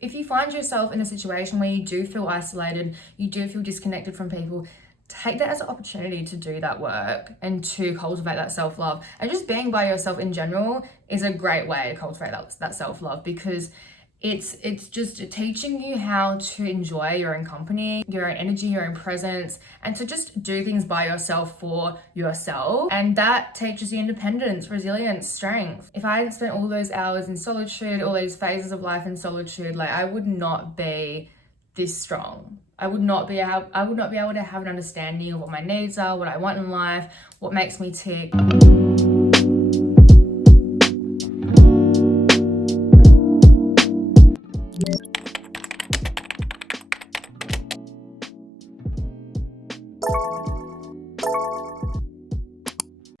If you find yourself in a situation where you do feel isolated, you do feel disconnected from people, take that as an opportunity to do that work and to cultivate that self-love. And just being by yourself in general is a great way to cultivate that self-love, because it's just teaching you how to enjoy your own company, your own energy, your own presence, and to just do things by yourself for yourself. And that teaches you independence, resilience, strength. If I hadn't spent all those hours in solitude, all those phases of life in solitude, like, I would not be this strong. I would not be able to have an understanding of what my needs are, what I want in life, what makes me tick.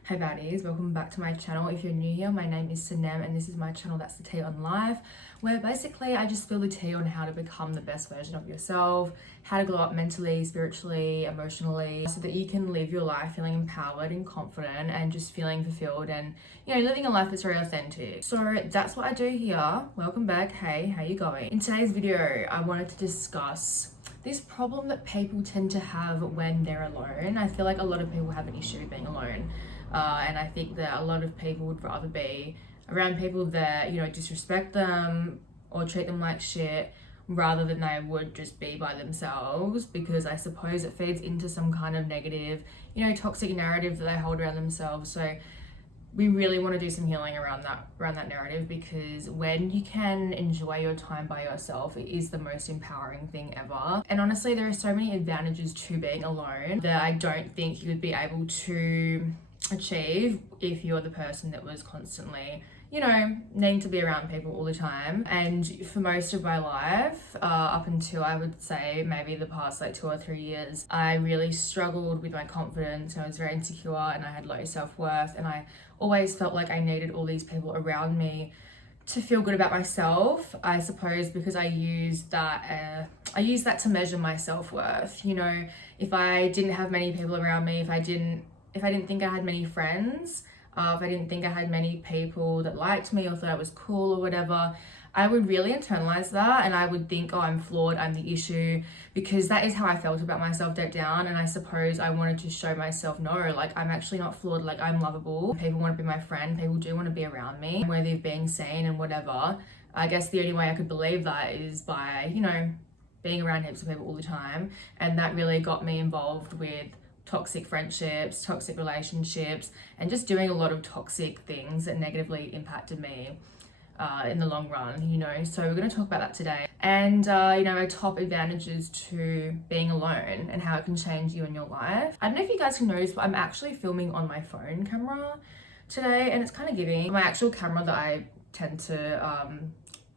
Hey baddies, welcome back to my channel. If you're new here, my name is Sanem and this is my channel, That's the Tea on Life, where basically I just spill the tea on how to become the best version of yourself, how to glow up mentally, spiritually, emotionally, so that you can live your life feeling empowered and confident and just feeling fulfilled and, you know, living a life that's very authentic. So that's what I do here. Welcome back. Hey, how you going? In today's video, I wanted to discuss this problem that people tend to have when they're alone. I feel like a lot of people have an issue with being alone. And I think that a lot of people would rather be around people that, you know, disrespect them or treat them like shit, rather than they would just be by themselves, because I suppose it feeds into some kind of negative, you know, toxic narrative that they hold around themselves. So we really want to do some healing around that narrative, because when you can enjoy your time by yourself, it is the most empowering thing ever. And honestly, there are so many advantages to being alone that I don't think you would be able to achieve if you're the person that was constantly, you know, needing to be around people all the time. And for most of my life, up until I would say maybe the past like 2 or 3 years, I really struggled with my confidence. I was very insecure and I had low self-worth, and I always felt like I needed all these people around me to feel good about myself, I suppose, because I used that to measure my self-worth. You know, if I didn't have many people around me, if I didn't think I had many friends, if I didn't think I had many people that liked me or thought I was cool or whatever, I would really internalize that, and I would think, oh, I'm flawed, I'm the issue, because that is how I felt about myself deep down. And I suppose I wanted to show myself, no, like, I'm actually not flawed, like, I'm lovable. People want to be my friend, people do want to be around me, worthy of being seen and whatever. I guess the only way I could believe that is by, you know, being around heaps of people all the time. And that really got me involved with toxic friendships, toxic relationships, and just doing a lot of toxic things that negatively impacted me in the long run, you know. So we're going to talk about that today, and you know, top advantages to being alone and how it can change you in your life. I don't know if you guys can notice, but I'm actually filming on my phone camera today, and it's kind of giving. My actual camera that I tend to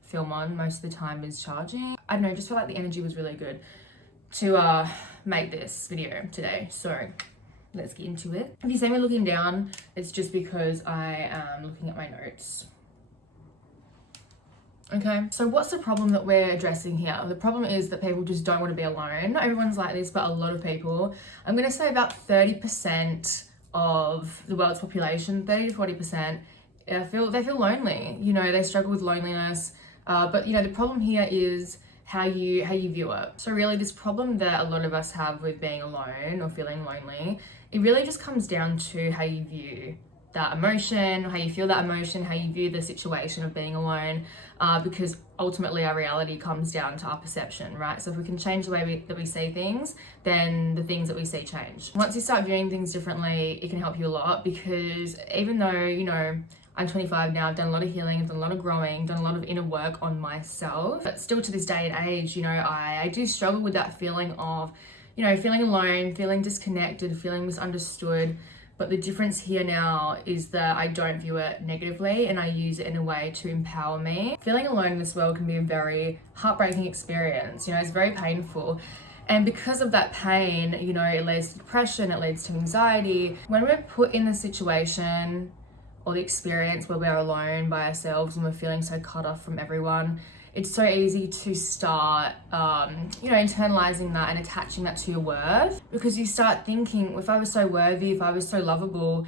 film on most of the time is charging. I don't know, just feel like the energy was really good to make this video today. So let's get into it. If you see me looking down, it's just because I am looking at my notes. Okay, so what's the problem that we're addressing here? The problem is that people just don't want to be alone. Not everyone's like this, but a lot of people. I'm going to say about 30% of the world's population, 30 to 40%, they feel lonely. You know, they struggle with loneliness. But you know, the problem here is how you view it. So really, this problem that a lot of us have with being alone or feeling lonely, it really just comes down to how you view that emotion, how you feel that emotion, how you view the situation of being alone, because ultimately our reality comes down to our perception, right? So if we can change the way that we see things, then the things that we see change. Once you start viewing things differently, it can help you a lot, because even though, you know, I'm 25 now, I've done a lot of healing, I've done a lot of growing, done a lot of inner work on myself, but still to this day and age, you know, I do struggle with that feeling of, you know, feeling alone, feeling disconnected, feeling misunderstood. But the difference here now is that I don't view it negatively, and I use it in a way to empower me. Feeling alone in this world can be a very heartbreaking experience. You know, it's very painful. And because of that pain, you know, it leads to depression, it leads to anxiety. When we're put in the situation or the experience where we're alone by ourselves and we're feeling so cut off from everyone, it's so easy to start, you know, internalizing that and attaching that to your worth, because you start thinking, if I was so worthy, if I was so lovable,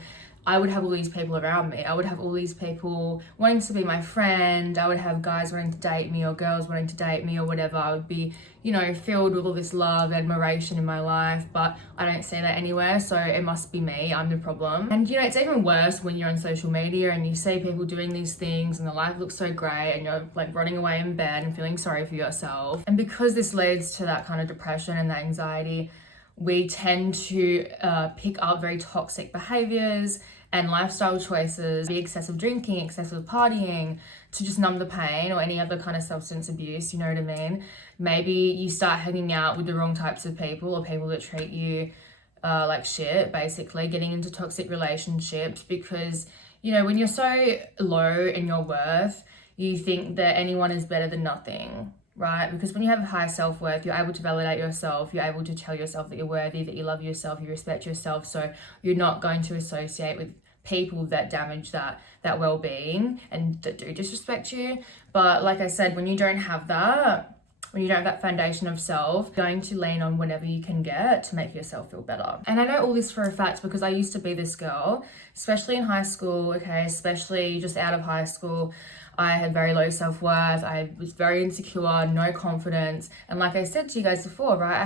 I would have all these people around me. I would have all these people wanting to be my friend. I would have guys wanting to date me or girls wanting to date me or whatever. I would be, you know, filled with all this love, admiration in my life, but I don't see that anywhere. So it must be me. I'm the problem. And you know, it's even worse when you're on social media and you see people doing these things and their life looks so great and you're like rotting away in bed and feeling sorry for yourself. And because this leads to that kind of depression and anxiety, we tend to pick up very toxic behaviors and lifestyle choices, be excessive drinking, excessive partying to just numb the pain, or any other kind of substance abuse, you know what I mean? Maybe you start hanging out with the wrong types of people, or people that treat you like shit, basically, getting into toxic relationships because, you know, when you're so low in your worth, you think that anyone is better than nothing, right? Because when you have high self-worth, you're able to validate yourself, you're able to tell yourself that you're worthy, that you love yourself, you respect yourself, so you're not going to associate with people that damage that well-being and that do disrespect you. But like I said, when you don't have that, when you don't have that foundation of self, you're going to lean on whatever you can get to make yourself feel better. And I know all this for a fact because I used to be this girl, especially in high school, okay, especially just out of high school. I had very low self-worth, I was very insecure, no confidence. And like I said to you guys before, right,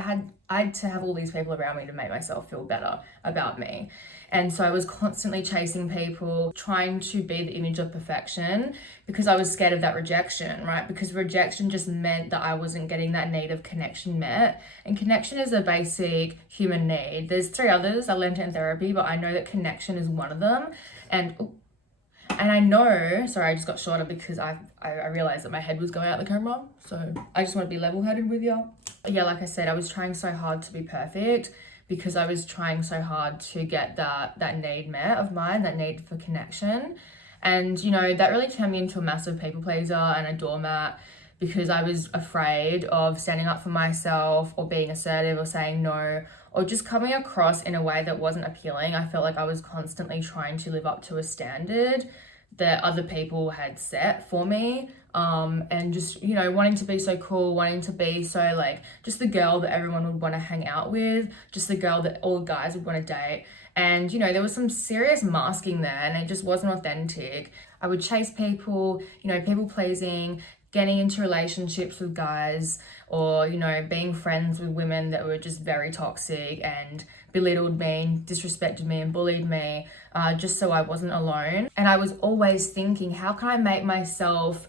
I had to have all these people around me to make myself feel better about me. And so I was constantly chasing people, trying to be the image of perfection because I was scared of that rejection, right? Because rejection just meant that I wasn't getting that need of connection met. And connection is a basic human need. There's 3 others I learned in therapy, but I know that connection is one of them. And I know, sorry, I just got shorter because I realized that my head was going out the camera. So I just want to be level-headed with you. But yeah, like I said, I was trying so hard to be perfect because I was trying so hard to get that need met of mine, that need for connection. And, you know, that really turned me into a massive people pleaser and a doormat because I was afraid of standing up for myself or being assertive or saying no or just coming across in a way that wasn't appealing. I felt like I was constantly trying to live up to a standard that other people had set for me. And just, you know, wanting to be so cool, wanting to be so like just the girl that everyone would want to hang out with, just the girl that all guys would want to date. And, you know, there was some serious masking there and it just wasn't authentic. I would chase people, you know, people pleasing, getting into relationships with guys, or, you know, being friends with women that were just very toxic and belittled me, disrespected me and bullied me, just so I wasn't alone. And I was always thinking, how can I make myself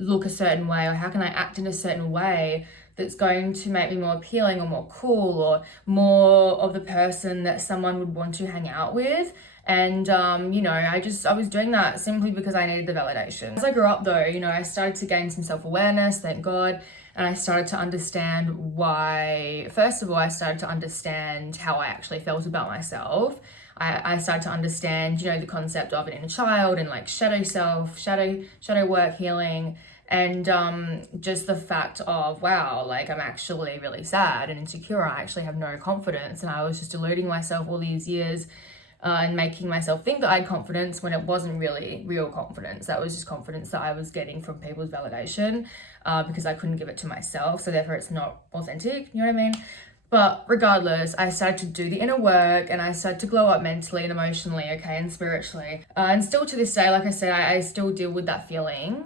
look a certain way, or how can I act in a certain way that's going to make me more appealing or more cool or more of the person that someone would want to hang out with. And, you know, I was doing that simply because I needed the validation. As I grew up though, you know, I started to gain some self-awareness, thank God. And I started to understand why, first of all, I started to understand how I actually felt about myself. I started to understand, you know, the concept of an inner child and like shadow self, shadow work, healing, and just the fact of, wow, like I'm actually really sad and insecure. I actually have no confidence, and I was just deluding myself all these years and making myself think that I had confidence when it wasn't really real confidence. That was just confidence that I was getting from people's validation because I couldn't give it to myself. So therefore it's not authentic, you know what I mean? But regardless, I started to do the inner work and I started to glow up mentally and emotionally, okay, and spiritually. And still to this day, like I said, I still deal with that feeling.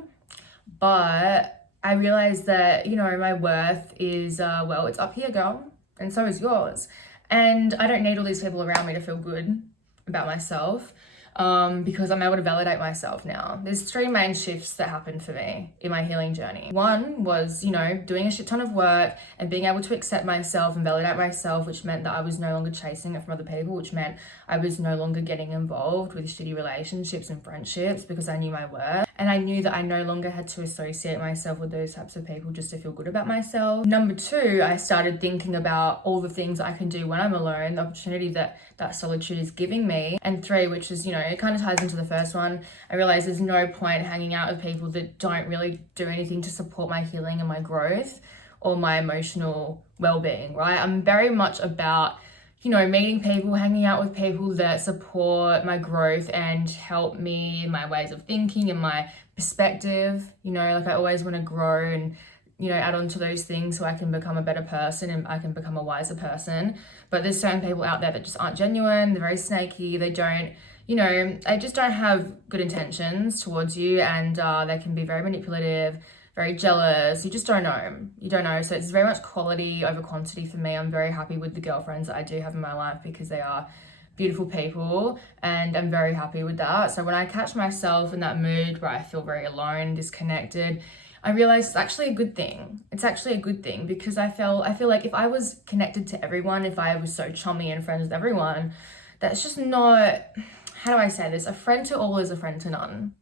But I realized that, you know, my worth is, well, it's up here, girl. And so is yours. And I don't need all these people around me to feel good about myself. Because I'm able to validate myself now. There's 3 main shifts that happened for me in my healing journey. One was, you know, doing a shit ton of work and being able to accept myself and validate myself, which meant that I was no longer chasing it from other people, which meant I was no longer getting involved with shitty relationships and friendships because I knew my worth. And I knew that I no longer had to associate myself with those types of people just to feel good about myself. Number 2, I started thinking about all the things I can do when I'm alone, the opportunity that solitude is giving me. And 3, which is, you know, it kind of ties into the first one, I realized there's no point hanging out with people that don't really do anything to support my healing and my growth or my emotional well-being, right? I'm very much about, you know, meeting people, hanging out with people that support my growth and help me in my ways of thinking and my perspective. You know, like I always want to grow and, you know, add on to those things so I can become a better person and I can become a wiser person. But there's certain people out there that just aren't genuine, they're very snaky, they don't, you know, they just don't have good intentions towards you, and they can be very manipulative, very jealous. You just don't know. You don't know. So it's very much quality over quantity for me. I'm very happy with the girlfriends that I do have in my life because they are beautiful people, and I'm very happy with that. So when I catch myself in that mood where I feel very alone, disconnected, I realize it's actually a good thing. It's actually a good thing because I feel like if I was connected to everyone, if I was so chummy and friends with everyone, that's just not, how do I say this? A friend to all is a friend to none.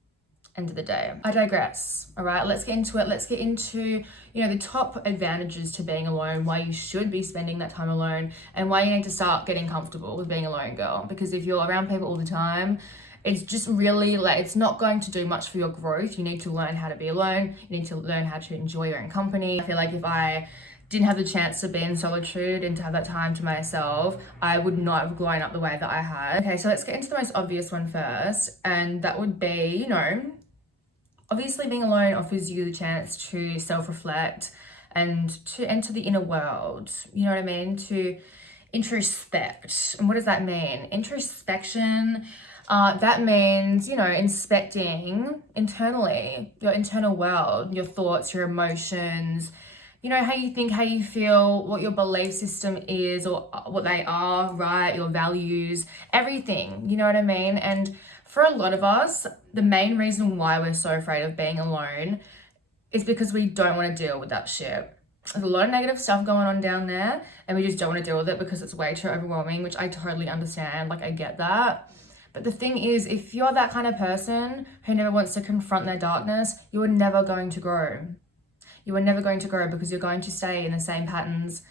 End of the day. I digress. All right, let's get into it. Let's get into, you know, the top advantages to being alone, why you should be spending that time alone, and why you need to start getting comfortable with being alone, girl. Because if you're around people all the time, it's just really like, it's not going to do much for your growth. You need to learn how to be alone. You need to learn how to enjoy your own company. I feel like if I didn't have the chance to be in solitude and to have that time to myself, I would not have grown up the way that I had. Okay, so let's get into the most obvious one first, and that would be, you know, obviously being alone offers you the chance to self-reflect and to enter the inner world. You know what I mean? To introspect. And what does that mean? Introspection, that means, you know, inspecting internally, your internal world, your thoughts, your emotions, you know, how you think, how you feel, what your belief system is or what they are, right? Your values, everything, you know what I mean? And for a lot of us, the main reason why we're so afraid of being alone is because we don't want to deal with that shit. There's a lot of negative stuff going on down there and we just don't want to deal with it because it's way too overwhelming, which I totally understand. Like, I get that. But the thing is, if you're that kind of person who never wants to confront their darkness, you are never going to grow. You are never going to grow because you're going to stay in the same patterns.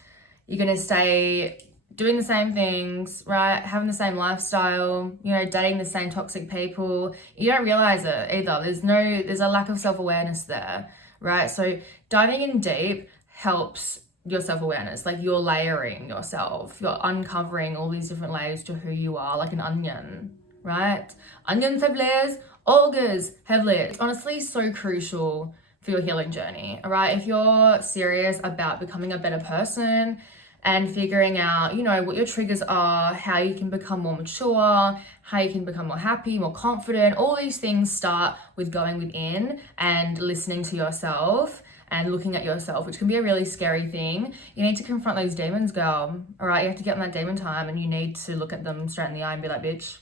You're going to stay doing the same things, right? Having the same lifestyle, you know, dating the same toxic people. You don't realize it either. There's a lack of self-awareness there, right? So diving in deep helps your self-awareness. Like, you're layering yourself. You're uncovering all these different layers to who you are, like an onion, right? Onions have layers, ogres have layers. It's honestly so crucial for your healing journey, all right? If you're serious about becoming a better person and figuring out, you know, what your triggers are, how you can become more mature, how you can become more happy, more confident, all these things start with going within and listening to yourself and looking at yourself, which can be a really scary thing. You need to confront those demons, girl, all right? You have to get on that demon time and you need to look at them straight in the eye and be like, bitch,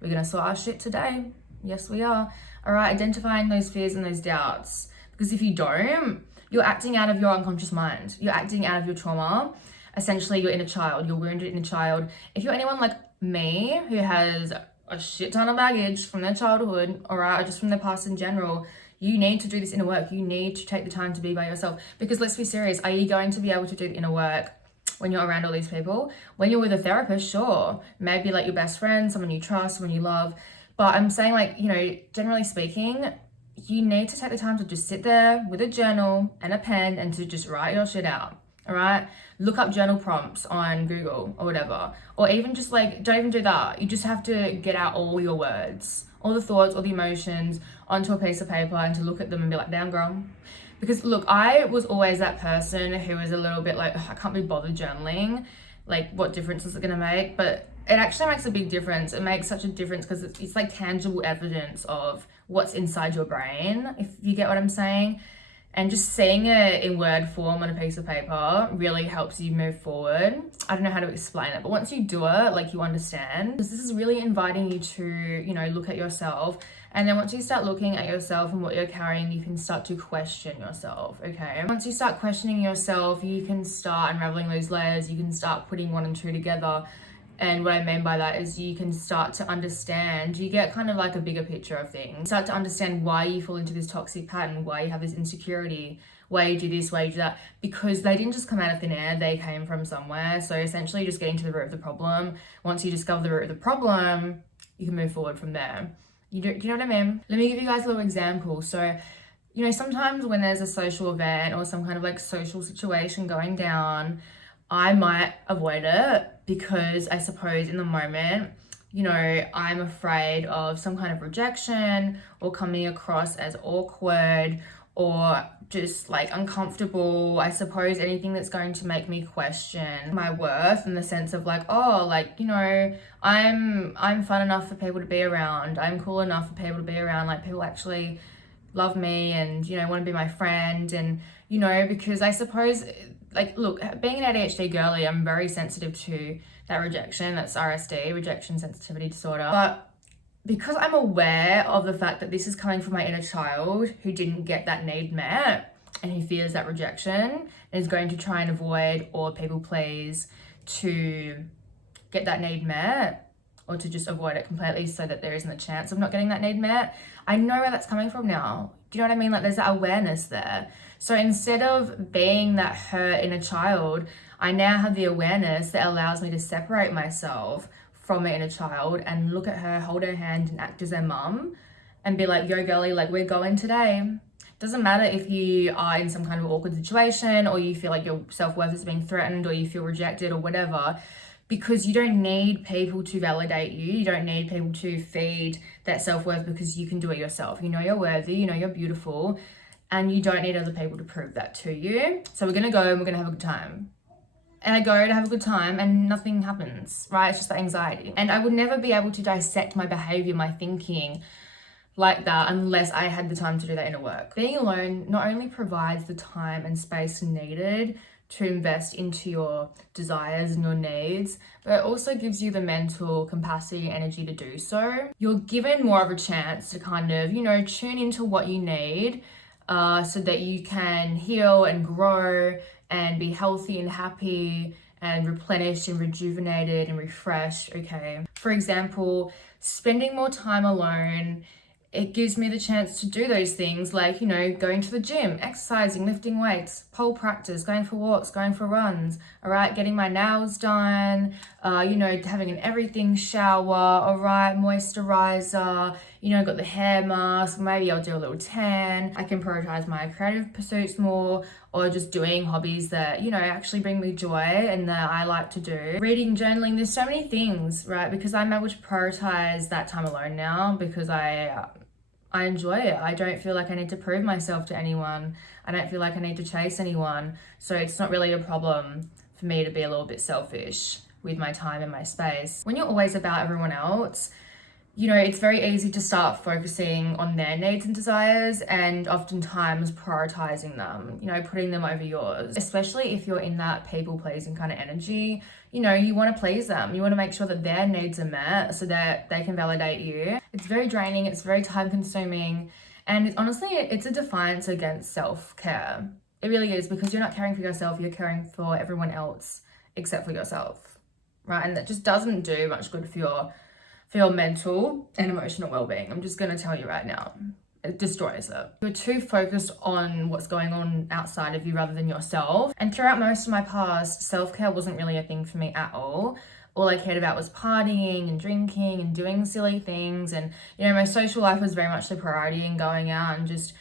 we're gonna sort our shit today. Yes, we are. All right, identifying those fears and those doubts. Because if you don't, you're acting out of your unconscious mind. You're acting out of your trauma. Essentially, your inner child, your wounded inner child. If you're anyone like me who has a shit ton of baggage from their childhood, all right, or just from their past in general, you need to do this inner work. You need to take the time to be by yourself. Because let's be serious, are you going to be able to do the inner work when you're around all these people? When you're with a therapist, sure. Maybe like your best friend, someone you trust, someone you love. But I'm saying, like, you know, generally speaking, you need to take the time to just sit there with a journal and a pen and to just write your shit out, all right? Look up journal prompts on Google or whatever. Or even just like, don't even do that. You just have to get out all your words, all the thoughts, all the emotions onto a piece of paper and to look at them and be like, damn, girl. Because look, I was always that person who was a little bit like, I can't be bothered journaling. Like, what difference is it gonna make? But it actually makes a big difference. It makes such a difference because it's like tangible evidence of what's inside your brain, if you get what I'm saying. And just seeing it in word form on a piece of paper really helps you move forward. I don't know how to explain it, but once you do it, like, you understand. Because this is really inviting you to, you know, look at yourself. And then once you start looking at yourself and what you're carrying, you can start to question yourself, okay? Once you start questioning yourself, you can start unraveling those layers. You can start putting one and two together. And what I mean by that is you can start to understand, you get kind of like a bigger picture of things. Start to understand why you fall into this toxic pattern, why you have this insecurity, why you do this, why you do that. Because they didn't just come out of thin air, they came from somewhere. So essentially just getting to the root of the problem. Once you discover the root of the problem, you can move forward from there. Do you know what I mean? Let me give you guys a little example. So, you know, sometimes when there's a social event or some kind of like social situation going down, I might avoid it because I suppose in the moment, you know, I'm afraid of some kind of rejection or coming across as awkward or just like uncomfortable. I suppose anything that's going to make me question my worth, in the sense of like, oh, like, you know, I'm fun enough for people to be around. I'm cool enough for people to be around. Like, people actually love me and, you know, want to be my friend. And, you know, because I suppose, like, look, being an ADHD girly, I'm very sensitive to that rejection. That's RSD, rejection sensitivity disorder. But because I'm aware of the fact that this is coming from my inner child who didn't get that need met and who fears that rejection and is going to try and avoid or people please to get that need met, or to just avoid it completely so that there isn't a chance of not getting that need met, I know where that's coming from now. Do you know what I mean? Like, there's that awareness there. So instead of being that hurt inner child, I now have the awareness that allows me to separate myself from my inner child and look at her, hold her hand and act as her mum and be like, yo girlie, like, we're going today. Doesn't matter if you are in some kind of awkward situation or you feel like your self-worth is being threatened or you feel rejected or whatever, because you don't need people to validate you. You don't need people to feed that self-worth, because you can do it yourself. You know you're worthy, you know you're beautiful, and you don't need other people to prove that to you. So we're gonna go and we're gonna have a good time. And I go to have a good time and nothing happens, right? It's just the anxiety. And I would never be able to dissect my behavior, my thinking like that unless I had the time to do that inner work. Being alone not only provides the time and space needed to invest into your desires and your needs, but it also gives you the mental capacity and energy to do so. You're given more of a chance to kind of, you know, tune into what you need so that you can heal and grow and be healthy and happy and replenished and rejuvenated and refreshed, okay? For example, spending more time alone, it gives me the chance to do those things like, you know, going to the gym, exercising, lifting weights, pole practice, going for walks, going for runs, all right, getting my nails done, you know, having an everything shower, all right, moisturizer, you know, got the hair mask, maybe I'll do a little tan. I can prioritize my creative pursuits more, or just doing hobbies that, you know, actually bring me joy and that I like to do. Reading, journaling, there's so many things, right? Because I'm able to prioritize that time alone now because I enjoy it. I don't feel like I need to prove myself to anyone. I don't feel like I need to chase anyone. So it's not really a problem for me to be a little bit selfish with my time and my space. When you're always about everyone else, you know, it's very easy to start focusing on their needs and desires and oftentimes prioritizing them, you know, putting them over yours, especially if you're in that people pleasing kind of energy. You know, you want to please them. You want to make sure that their needs are met so that they can validate you. It's very draining. It's very time consuming. And honestly, it's a defiance against self-care. It really is, because you're not caring for yourself. You're caring for everyone else except for yourself, right? And that just doesn't do much good for your mental and emotional well-being. I'm just going to tell you right now, it destroys it. You're too focused on what's going on outside of you rather than yourself. And throughout most of my past, self-care wasn't really a thing for me at all. All I cared about was partying and drinking and doing silly things. And, you know, my social life was very much the priority and going out and just,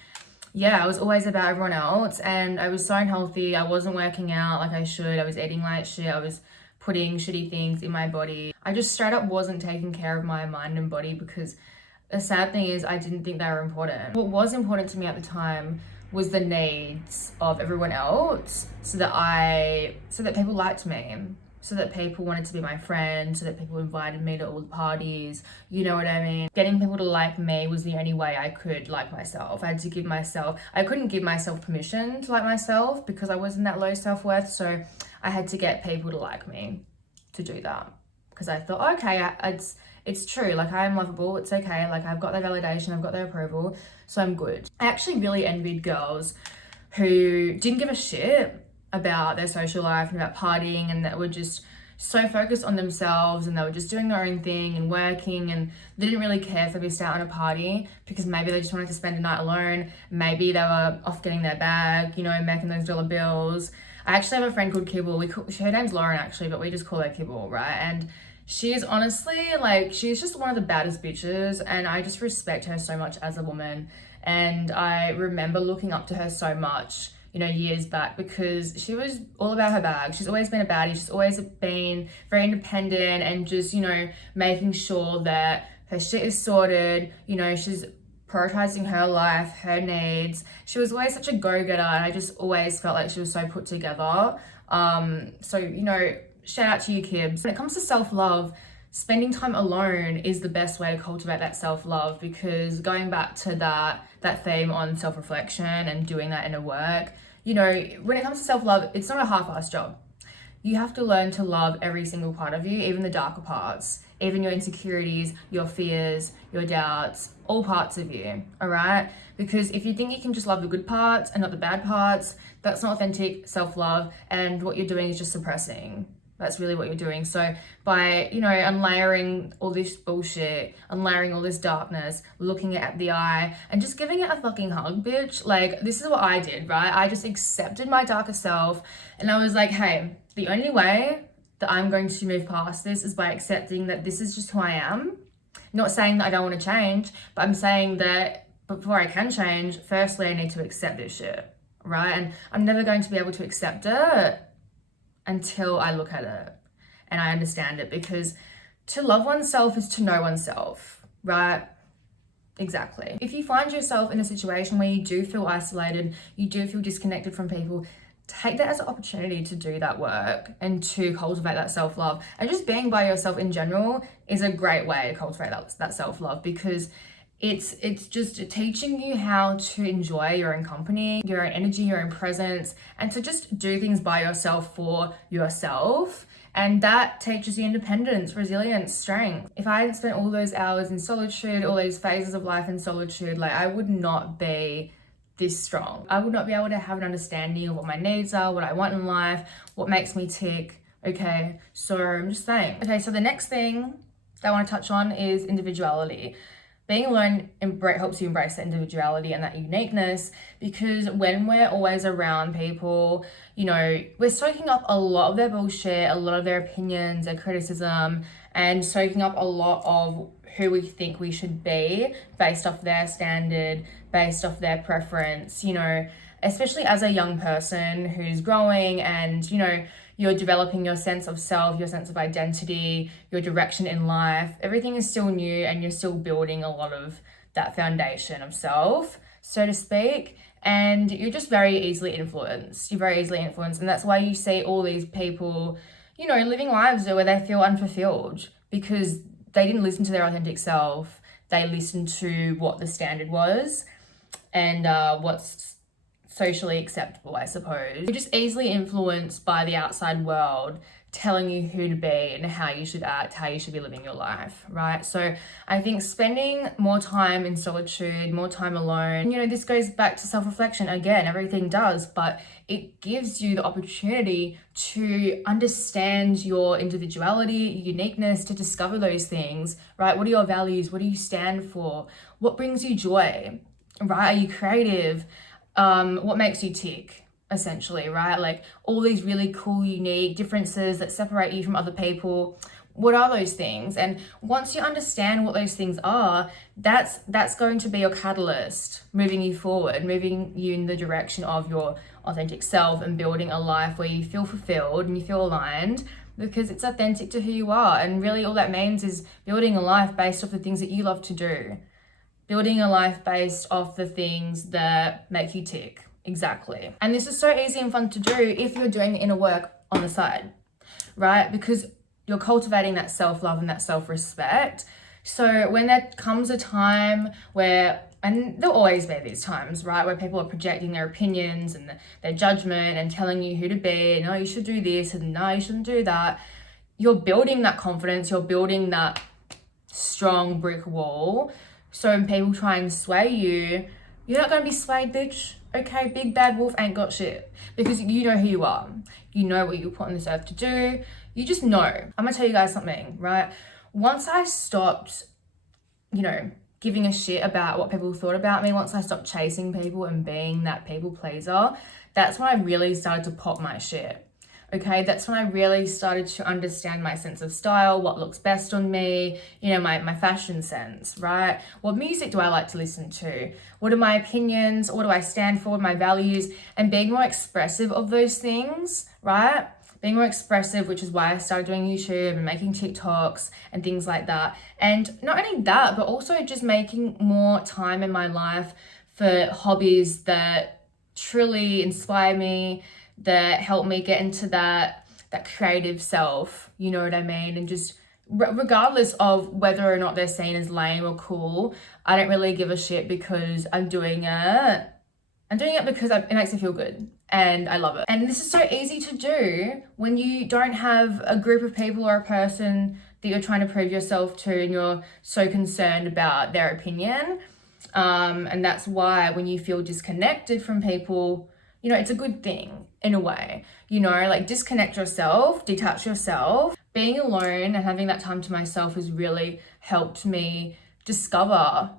yeah, I was always about everyone else. And I was so unhealthy. I wasn't working out like I should. I was eating like shit. I was putting shitty things in my body. I just straight up wasn't taking care of my mind and body, because the sad thing is I didn't think they were important. What was important to me at the time was the needs of everyone else, so that people liked me, so that people wanted to be my friend, so that people invited me to all the parties, you know what I mean? Getting people to like me was the only way I could like myself. I couldn't give myself permission to like myself because I was in that low self-worth, so I had to get people to like me to do that. Because I thought, okay, it's true, like I am lovable, it's okay, like I've got their validation, I've got their approval, so I'm good. I actually really envied girls who didn't give a shit about their social life and about partying, and that were just so focused on themselves, and they were just doing their own thing and working, and they didn't really care if they missed out on a party because maybe they just wanted to spend a night alone. Maybe they were off getting their bag, you know, making those dollar bills. I actually have a friend called Kibble. Her name's Lauren actually, but we just call her Kibble, right? And she is honestly, like, she's just one of the baddest bitches, and I just respect her so much as a woman. And I remember looking up to her so much, you know, years back, because she was all about her bag. She's always been a baddie. She's always been very independent and just, you know, making sure that her shit is sorted. You know, she's prioritizing her life, her needs. She was always such a go-getter, and I just always felt like she was so put together. So, you know, shout out to you, kids. When it comes to self-love, spending time alone is the best way to cultivate that self-love, because going back to that theme on self-reflection and doing that inner work, you know, when it comes to self-love, it's not a half-assed job. You have to learn to love every single part of you, even the darker parts, even your insecurities, your fears, your doubts, all parts of you, all right? Because if you think you can just love the good parts and not the bad parts, that's not authentic self-love, and what you're doing is just suppressing. That's really what you're doing. So by, you know, unlayering all this bullshit, unlayering all this darkness, looking it at the eye and just giving it a fucking hug, bitch. Like, this is what I did, right? I just accepted my darker self, and I was like, hey, the only way that I'm going to move past this is by accepting that this is just who I am. Not saying that I don't want to change, but I'm saying that before I can change, firstly, I need to accept this shit, right? And I'm never going to be able to accept it until I look at it and I understand it, because to love oneself is to know oneself, right? Exactly. If you find yourself in a situation where you do feel isolated, you do feel disconnected from people, take that as an opportunity to do that work and to cultivate that self-love. And just being by yourself in general is a great way to cultivate that self-love, because it's just teaching you how to enjoy your own company, your own energy, your own presence, and to just do things by yourself for yourself. And that teaches you independence, resilience, strength. If I hadn't spent all those hours in solitude, all those phases of life in solitude, like, I would not be this strong. I would not be able to have an understanding of what my needs are, what I want in life, what makes me tick. Okay, so I'm just saying. Okay, so the next thing that I want to touch on is individuality. Being alone helps you embrace that individuality and that uniqueness, because when we're always around people, you know, we're soaking up a lot of their bullshit, a lot of their opinions, their criticism, and soaking up a lot of who we think we should be based off their standard, based off their preference, you know, especially as a young person who's growing and, you know, you're developing your sense of self, your sense of identity, your direction in life. Everything is still new, and you're still building a lot of that foundation of self, so to speak. And you're just very easily influenced. You're very easily influenced. And that's why you see all these people, you know, living lives where they feel unfulfilled, because they didn't listen to their authentic self. They listened to what the standard was and what's socially acceptable, I suppose. You're just easily influenced by the outside world telling you who to be and how you should act, how you should be living your life, right? So I think spending more time in solitude, more time alone, you know, this goes back to self-reflection. Again, everything does, but it gives you the opportunity to understand your individuality, your uniqueness, to discover those things, right? What are your values? What do you stand for? What brings you joy, right? Are you creative? What makes you tick, essentially, right? Like, all these really cool, unique differences that separate you from other people. What are those things? And once you understand what those things are, that's going to be your catalyst moving you forward, moving you in the direction of your authentic self and building a life where you feel fulfilled and you feel aligned, because it's authentic to who you are. And really all that means is building a life based off the things that you love to do. Building a life based off the things that make you tick. Exactly. And this is so easy and fun to do if you're doing the inner work on the side, right? Because you're cultivating that self-love and that self-respect. So when there comes a time where, and there'll always be these times, right, where people are projecting their opinions and their judgment and telling you who to be, and, oh, you should do this, and no, you shouldn't do that. You're building that confidence, you're building that strong brick wall. So when people try and sway you, you're not going to be swayed, bitch. Okay, big bad wolf ain't got shit, because you know who you are. You know what you put on this earth to do. You just know. I'm going to tell you guys something, right? Once I stopped, you know, giving a shit about what people thought about me, once I stopped chasing people and being that people pleaser, that's when I really started to pop my shit. Okay, that's when I really started to understand my sense of style, what looks best on me, you know, my fashion sense, right? What music do I like to listen to? What are my opinions? What do I stand for? My values? And being more expressive of those things, right? being more expressive, which is why I started doing YouTube and making TikToks and things like that. And not only that, but also just making more time in my life for hobbies that truly inspire me, that help me get into that creative self, you know what I mean? And just regardless of whether or not they're seen as lame or cool, I don't really give a shit because I'm doing it. I'm doing it because it makes me feel good and I love it. And this is so easy to do when you don't have a group of people or a person that you're trying to prove yourself to and you're so concerned about their opinion. And that's why when you feel disconnected from people, you know, it's a good thing in a way, you know, like disconnect yourself, detach yourself. Being alone and having that time to myself has really helped me discover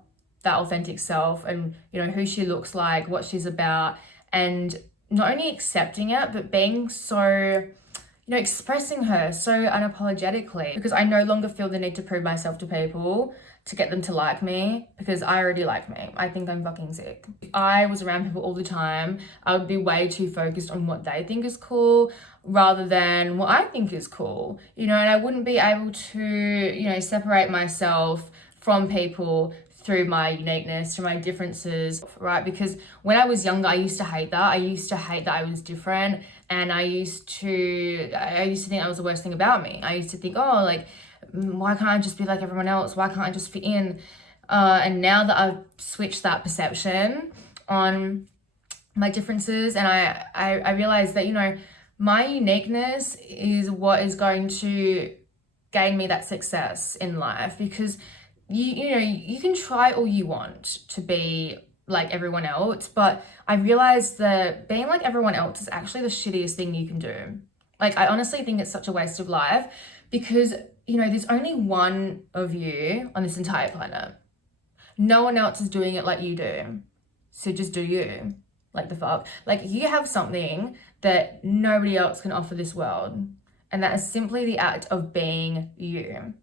that authentic self and, you know, who she looks like, what she's about, and not only accepting it, but being so, you know, expressing her so unapologetically, because I no longer feel the need to prove myself to people to get them to like me, because I already like me. I think I'm fucking sick. If I was around people all the time, I would be way too focused on what they think is cool rather than what I think is cool, you know, and I wouldn't be able to, you know, separate myself from people through my uniqueness, through my differences, right? Because when I was younger, I used to hate that. I used to hate that I was different, and I used to think that was the worst thing about me. I used to think, oh, like, why can't I just be like everyone else? Why can't I just fit in? And now that I've switched that perception on my differences, and I realize that, you know, my uniqueness is what is going to gain me that success in life, because you know, you can try all you want to be like everyone else, but I realized that being like everyone else is actually the shittiest thing you can do. Like, I honestly think it's such a waste of life, because, you know, there's only one of you on this entire planet. No one else is doing it like you do. So just do you. Like, the fuck? Like, you have something that nobody else can offer this world, and that is simply the act of being you.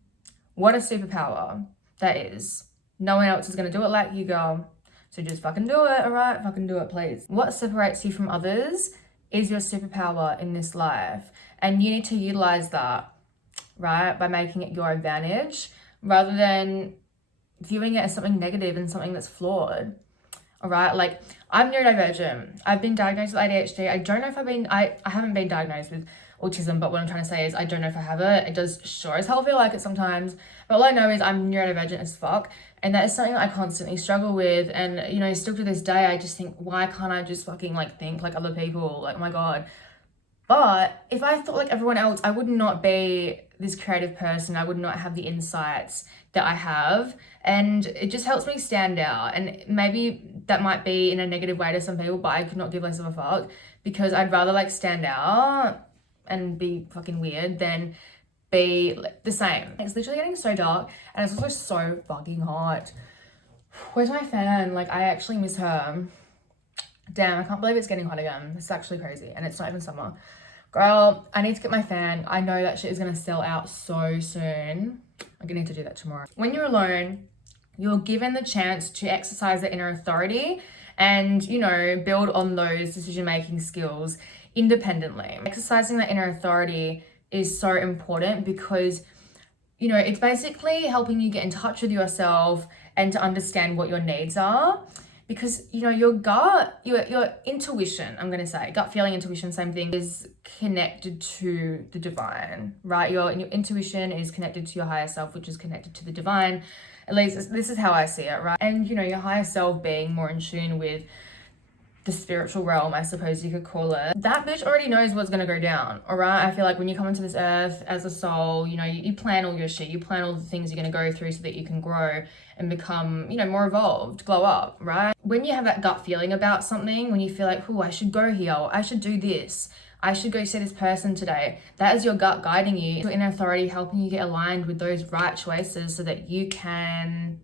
What a superpower that is. No one else is going to do it like you, girl. So just fucking do it, all right? Fucking do it, please. What separates you from others is your superpower in this life. And you need to utilize that, right? By making it your advantage rather than viewing it as something negative and something that's flawed. All right, like, I'm neurodivergent. I've been diagnosed with ADHD. I don't know if I haven't been diagnosed with autism, but what I'm trying to say is I don't know if I have it. It does sure as hell feel like it sometimes. But all I know is I'm neurodivergent as fuck. And that is something I constantly struggle with. And, you know, still to this day, I just think, why can't I just fucking like think like other people? Like, oh my God. But if I thought like everyone else, I would not be this creative person. I would not have the insights that I have. And it just helps me stand out. And maybe that might be in a negative way to some people, but I could not give less of a fuck, because I'd rather like stand out and be fucking weird than be the same. It's literally getting so dark, and it's also so fucking hot. Where's my fan? Like, I actually miss her. Damn, I can't believe it's getting hot again. It's actually crazy, and it's not even summer. Girl, I need to get my fan. I know that shit is gonna sell out so soon. I'm gonna need to do that tomorrow. When you're alone, you're given the chance to exercise the inner authority and, you know, build on those decision-making skills independently. Exercising that inner authority is so important because, you know, it's basically helping you get in touch with yourself and to understand what your needs are. Because, you know, your gut, your intuition, I'm going to say, gut feeling, intuition, same thing, is connected to the divine, right? Your intuition is connected to your higher self, which is connected to the divine. At least this is how I see it, right? And, you know, your higher self being more in tune with the spiritual realm, I suppose you could call it. That bitch already knows what's going to go down, all right? I feel like when you come into this earth as a soul, you know, you plan all your shit. You plan all the things you're going to go through so that you can grow and become, you know, more evolved, glow up, right? When you have that gut feeling about something, when you feel like, oh, I should go here, or I should do this, I should go see this person today, that is your gut guiding you. Your inner authority helping you get aligned with those right choices so that you can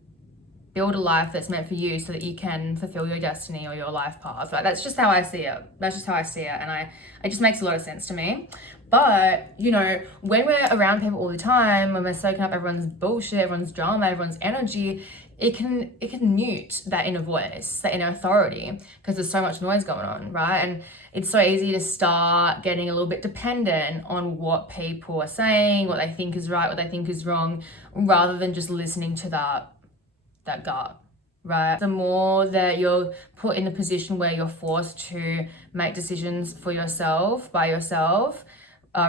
build a life that's meant for you, so that you can fulfill your destiny or your life path. Like, that's just how I see it. That's just how I see it. And it just makes a lot of sense to me. But, you know, when we're around people all the time, when we're soaking up everyone's bullshit, everyone's drama, everyone's energy, it can mute that inner voice, that inner authority, because there's so much noise going on, right? And it's so easy to start getting a little bit dependent on what people are saying, what they think is right, what they think is wrong, rather than just listening to that gut, right? The more that you're put in the position where you're forced to make decisions for yourself, by yourself,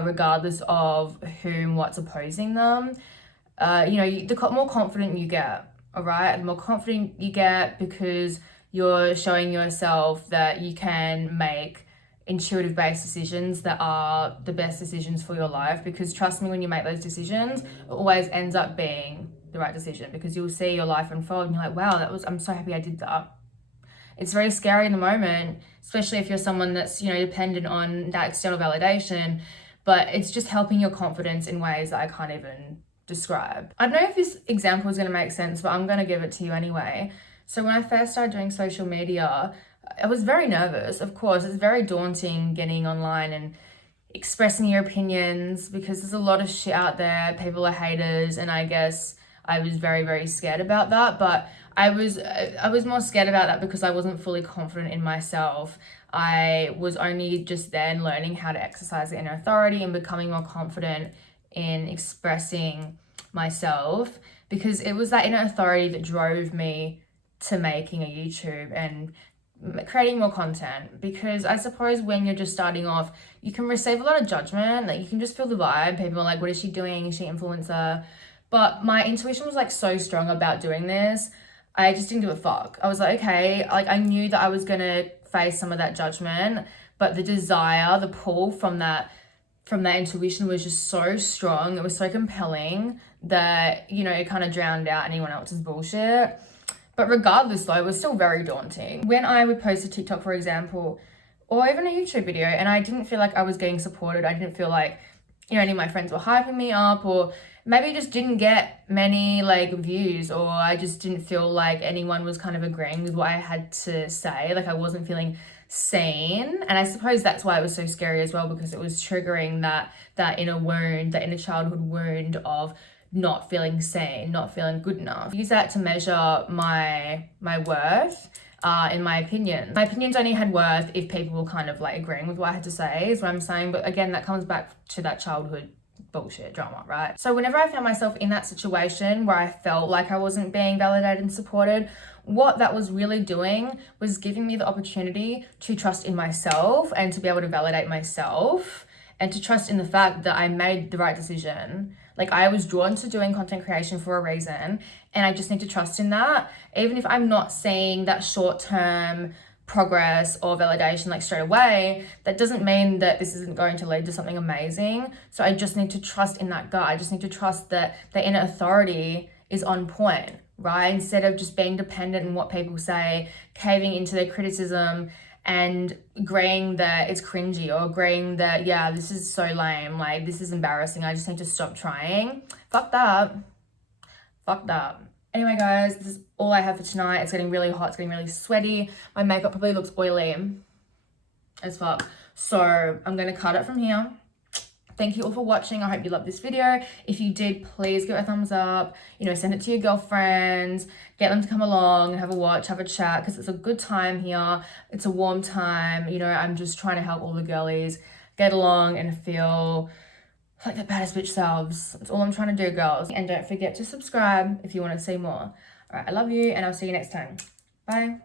regardless of what's opposing them, the more confident you get, all right? The more confident you get because you're showing yourself that you can make intuitive based decisions that are the best decisions for your life. Because trust me, when you make those decisions, it always ends up being the right decision, because you'll see your life unfold and you're like, wow, I'm so happy I did that. It's very scary in the moment, especially if you're someone that's, dependent on that external validation, but it's just helping your confidence in ways that I can't even describe. I don't know if this example is going to make sense, but I'm going to give it to you anyway. So when I first started doing social media, I was very nervous. Of course, it's very daunting getting online and expressing your opinions, because there's a lot of shit out there. People are haters, and I guess I was very, very scared about that. But I was more scared about that because I wasn't fully confident in myself. I was only just then learning how to exercise the inner authority and becoming more confident in expressing myself, because it was that inner authority that drove me to making a YouTube and creating more content. Because I suppose when you're just starting off, you can receive a lot of judgment. Like, you can just feel the vibe. People are like, what is she doing? Is she an influencer? But my intuition was like so strong about doing this. I just didn't give a fuck. I was like, okay, like I knew that I was gonna face some of that judgment, but the desire, the pull from that intuition was just so strong. It was so compelling that, it kind of drowned out anyone else's bullshit. But regardless though, it was still very daunting. When I would post a TikTok, for example, or even a YouTube video, and I didn't feel like I was getting supported, I didn't feel like, any of my friends were hyping me up, or maybe just didn't get many views, or I just didn't feel like anyone was kind of agreeing with what I had to say. Like, I wasn't feeling seen. And I suppose that's why it was so scary as well, because it was triggering that inner wound, that inner childhood wound of not feeling seen, not feeling good enough. Use that to measure my worth. In my opinion. My opinions only had worth if people were kind of agreeing with what I had to say, is what I'm saying. But again, that comes back to that childhood bullshit drama, right? So whenever I found myself in that situation where I felt like I wasn't being validated and supported, what that was really doing was giving me the opportunity to trust in myself and to be able to validate myself, and to trust in the fact that I made the right decision. Like, I was drawn to doing content creation for a reason, and I just need to trust in that. Even if I'm not seeing that short-term progress or validation straight away, that doesn't mean that this isn't going to lead to something amazing. So I just need to trust in that gut. I just need to trust that the inner authority is on point, right? Instead of just being dependent on what people say, caving into their criticism, and agreeing that it's cringy, or agreeing that, yeah, this is so lame, this is embarrassing, I just need to stop trying. Fuck that. Anyway, guys, this is all I have for tonight. It's getting really hot, it's getting really sweaty. My makeup probably looks oily as fuck. So I'm gonna cut it from here. Thank you all for watching. I hope you loved this video. If you did, please give it a thumbs up. Send it to your girlfriends. Get them to come along and have a watch, have a chat, because it's a good time here. It's a warm time. I'm just trying to help all the girlies get along and feel like the baddest bitch selves. That's all I'm trying to do, girls. And don't forget to subscribe if you want to see more. All right, I love you, and I'll see you next time. Bye.